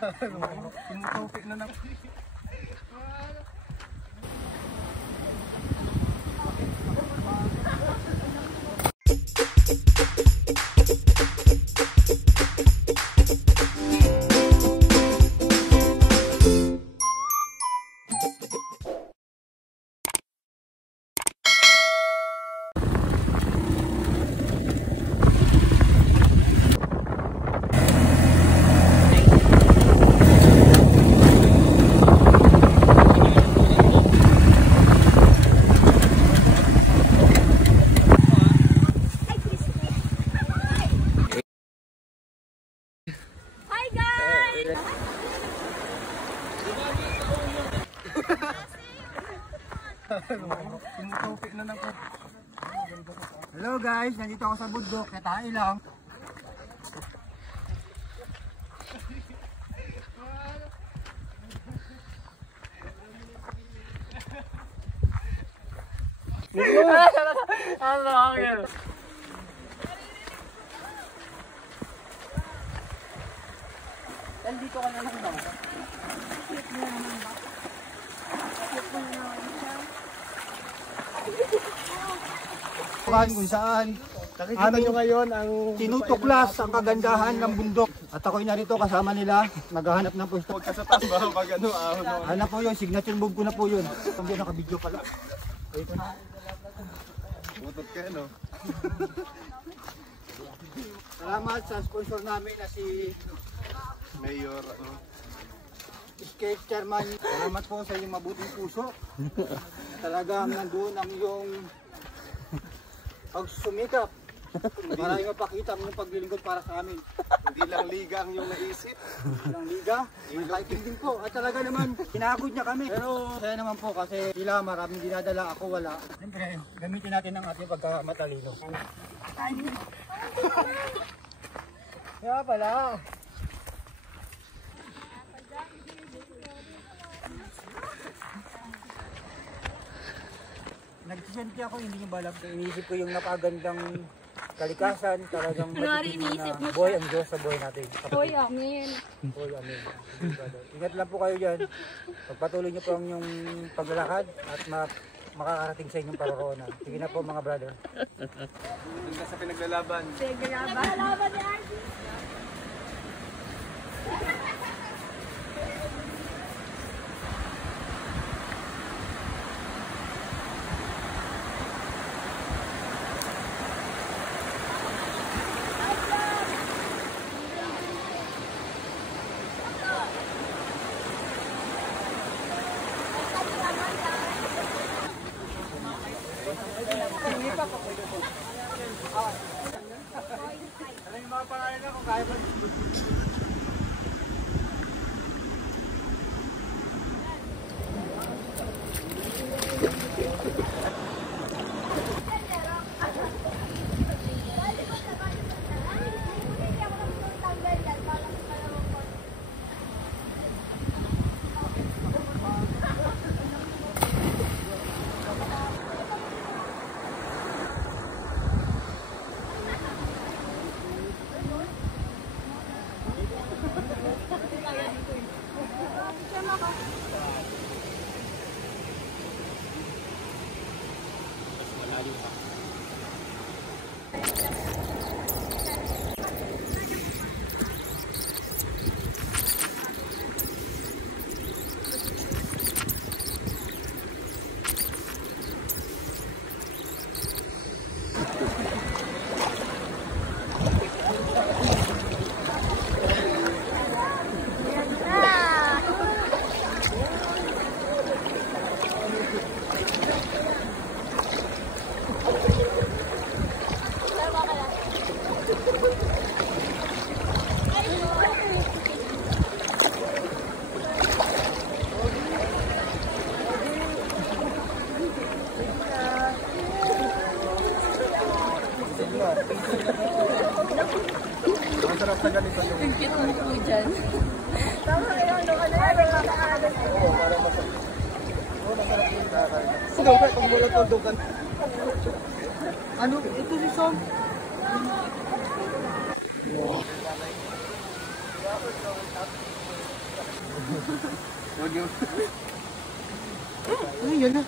Tinutupik na lang. Tinutupik na lang. Hello guys, nandito ako sa bundok. Katae lang. Nandito ka na lang ba? Kung saan nakikita nyo ngayon ang tinutuklas ang kagandahan ng bundok. At ako'y narito kasama nila, naghahanap ng pwesto. Huwag ka sa taas ba? Pag ano, ano po yun, signature move ko na po yun. Hindi naka-video pala. Ito na. Butot ka, no? Salamat sa sponsor namin na si Mayor Escape Chairman. Salamat po sa iyong mabuting puso. Talagang nandun ang iyong pagsumikap para yung mapakita mo yung paglilingkod para sa amin. Hindi lang liga ang iyong naisip. Hindi lang liga, hiking din po. At talaga naman, kinagod niya kami. Pero kaya naman po kasi sila maraming dinadala, ako wala. Siyempre, gamitin natin ang ating pagkamatalino. Kaya pala. Nagsisenti ako, hindi nyo balap. Iniisip ko yung napagandang kalikasan, talagang matitin na boy ang Diyos sa buhay natin. Boy, amin. Boy, amin. Ingat lang po kayo dyan. Pagpatuloy nyo po ang yung paglalakad at makakarating sa inyong paroroonan. Sige na po mga brother. Doon ka sa pinaglalaban. Pinaglalaban ni Archie. Ano yung mga pangalan na kung kaya mo? Masarap sa ganito yung cute mo po dyan. Tama kayo, ano ka na yan? Makakaalas ko. Oo, para masarap. Oo, masarap yung kakay. Sige, kung mula tondokan. Ano? Ito si Som. Huwag yung... Ay, yan na.